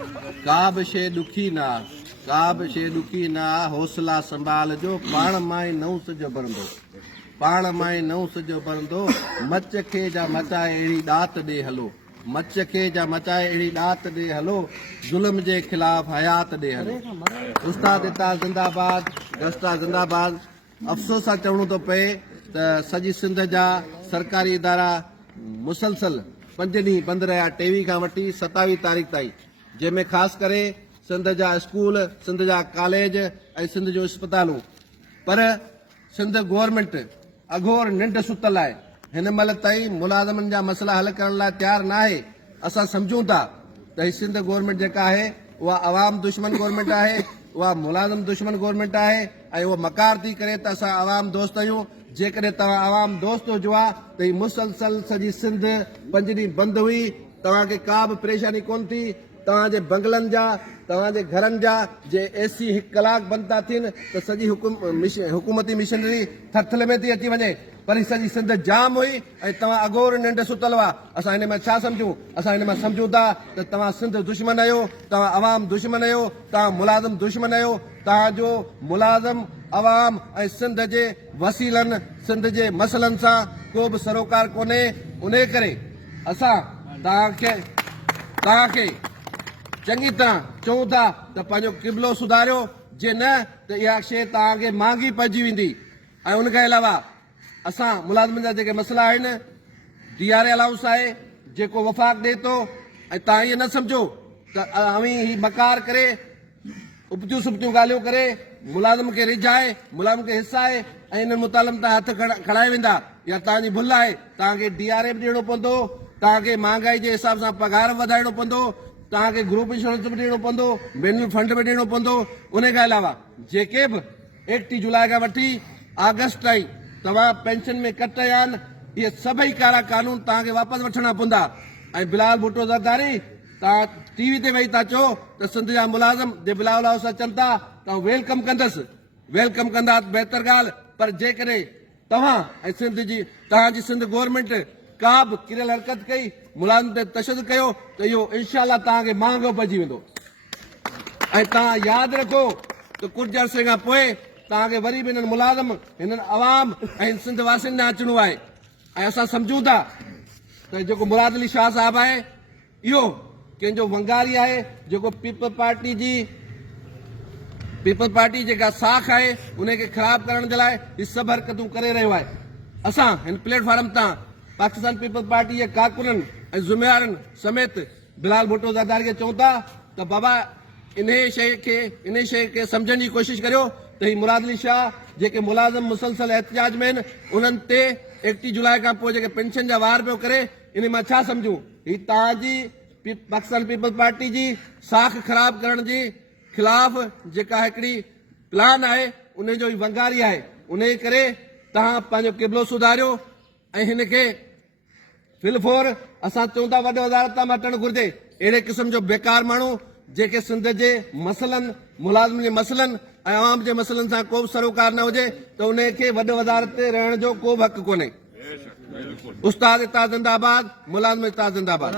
का बि शइ ॾुखी न आहे, का बि शइ ॾुखी न आहे। हौसला संभाल जो, पाण मां ई नओं सिज भरंदो, पाण मां ई नओं सिज भरंदो। मच खे जा मचाए अहिड़ी ॾात ॾे हलो, मच खे जा मचाए अहिड़ी ॾात ॾे हलो। ज़ुल्म जे ख़िलाफ़ हयात ॾे हलो। उस्ताद इताद ज़िंदाबाद, गस्ता ज़िंदाबाद। अफ़सोस सां चवणो थो पए त सॼी सिंध जा सरकारी इदारा मुसलसल 5 ॾींहं बंदि रहिया, 23 खां वठी 27 तारीख़ ताईं, जंहिंमें ख़ासि करे सिंध जा स्कूल, सिंध जा कॉलेज ऐं सिंध जूं इस्पतालूं। पर सिंध गवर्नमेंट अघोर निंड सुतल आहे। हिन महिल ताईं मुलाज़िमनि जा मसइला हल करण लाइ तयारु न आहे। असां सम्झूं था त हीअ सिंध गवर्नमेंट जेका आहे उहा अवाम दुश्मन गवर्नमेंट आहे, उहा मुलाज़िम दुश्मन गवर्नमेंट आहे ऐं उहा मकार थी करे त असां अवाम दोस्त आहियूं। जेकॾहिं तव्हां अवाम दोस्त हुजो आहे त हीअ मुसलसल सॼी सिंध 5 ॾींहं बंदि हुई, तव्हांखे का बि परेशानी कोन थी। तव्हांजे बंगलनि जा, तव्हांजे घरनि जा जे AC 1 कलाक बंदि था थियनि त सॼी हुकूमती मिशनरी थरथले में थी अची वञे। पर हीअ सॼी सिंध जाम हुई ऐं तव्हां अघोर निंड सुतल हुआ। असां हिन में छा सम्झूं? असां हिन में सम्झूं था त तव्हां सिंध दुश्मन आहियो, तव्हां अवाम दुश्मन आहियो, तव्हां मुलाज़िम दुश्मन आहियो। तव्हांजो मुलाज़िम अवाम ऐं सिंध जे वसीलनि, सिंध जे मसइलनि सां को बि सरोकार कोन्हे। उन करे असां तव्हांखे चङी तरह चऊं था त पंहिंजो क़िबलो सुधारियो, जे न त इहा शइ तव्हांखे महांगी पइजी वेंदी। ऐं उनखां अलावा असां मुलाज़िमनि जा जेके मसइला आहिनि, DRA अलाउंस आहे जेको वफ़ाक़ ॾिए थो, ऐं तव्हां इहे न सम्झो त अवी ही मकार करे उपतियूं सुपतियूं ॻाल्हियूं करे मुलाज़िम खे रिझाए, मुलाज़िम खे हिसाए ऐं इन मुतालम तां हथ खणाए वेंदा। या तव्हांजी भुल आहे। तव्हांखे DRA बि ॾियणो पवंदो, तव्हांखे महांगाई जे हिसाब सां पघार वधाइणो पवंदो, तव्हांखे ग्रुप इंश्योरेंस बि ॾियणो पवंदो, मैनुअल फंड बि ॾियणो पवंदो। उन खां अलावा जेके बि 31 जुलाई खां वठी अगस्त ताईं तव्हां पेंशन में कट कया आहिनि, इहे सभई कारा कानून तव्हांखे वापसि वठणा पवंदा। ऐं बिलाल भुट्टो ज़रदारी, तव्हां TV ते वेही था चओ त सिंध जा मुलाज़िम जे बिलाल हाउस अचनि था, तव्हां वेलकम कंदसि, वेलकम कंदा बहितर ॻाल्हि। पर जेकॾहिं तव्हां ऐं तव्हांजी सिंध गवर्नमेंट का बि किरियल हरकत कई, मुलाज़िम ते तशदुद कयो त इहो इनशाला तव्हांखे महांगो पइजी वेंदो। ऐं तव्हां यादि रखो त कुझु अरसे खां पोइ तव्हांखे वरी बि हिननि मुलाज़िम, हिननि अवाम ऐं सिंध वासियुनि ॾांहुं अचिणो आहे। ऐं असां सम्झूं था त जेको मुराद अली शाह साहिबु आहे, इहो कंहिंजो वंगारी आहे, जेको पीपल पार्टी जेका साख आहे उनखे ख़राब करण जे लाइ हीअ सभु हरकतूं करे रहियो आहे। असां हिन प्लेटफॉर्म तां पाकिस्तान पीपल पार्टी जे कारकुननि ऐं ज़िम्मेवारनि समेत बिलाल भुट्टो ज़रदारी खे चऊं था त बाबा इन शइ खे सम्झण जी कोशिशि करियो त ही मुराद अली शाह जेके मुलाज़िम मुसलसल एहतिजाज में आहिनि, उन्हनि ते 31 जुलाई खां पोइ जेके पेंशन जा वार पियो करे, इन मां छा सम्झूं? ही तव्हांजी पाकिस्तान पीपल पार्टी जी साख ख़राब करण जे ख़िलाफ़ जेका हिकिड़ी प्लान आहे, उन जो ई वंगारी आहे। उन करे तव्हां पंहिंजो क़िबलो सुधारियो ऐं हिन खे फिलफोर असां चऊं था वॾे वज़ारत तां मटणु घुरिजे। अहिड़े क़िस्म जो बेकार माण्हू जेके सिंध जे मसइलनि, मुलाज़िम जे मसइलनि ऐं अवाम जे मसइलनि सां को बि सरोकार न हुजे त उन खे वॾे वज़ारत ते रहण जो को बि हक़ कोन्हे। उस्ताद इताद ज़िंदाबाद, मुलाज़िम इताद ज़िंदाबाद।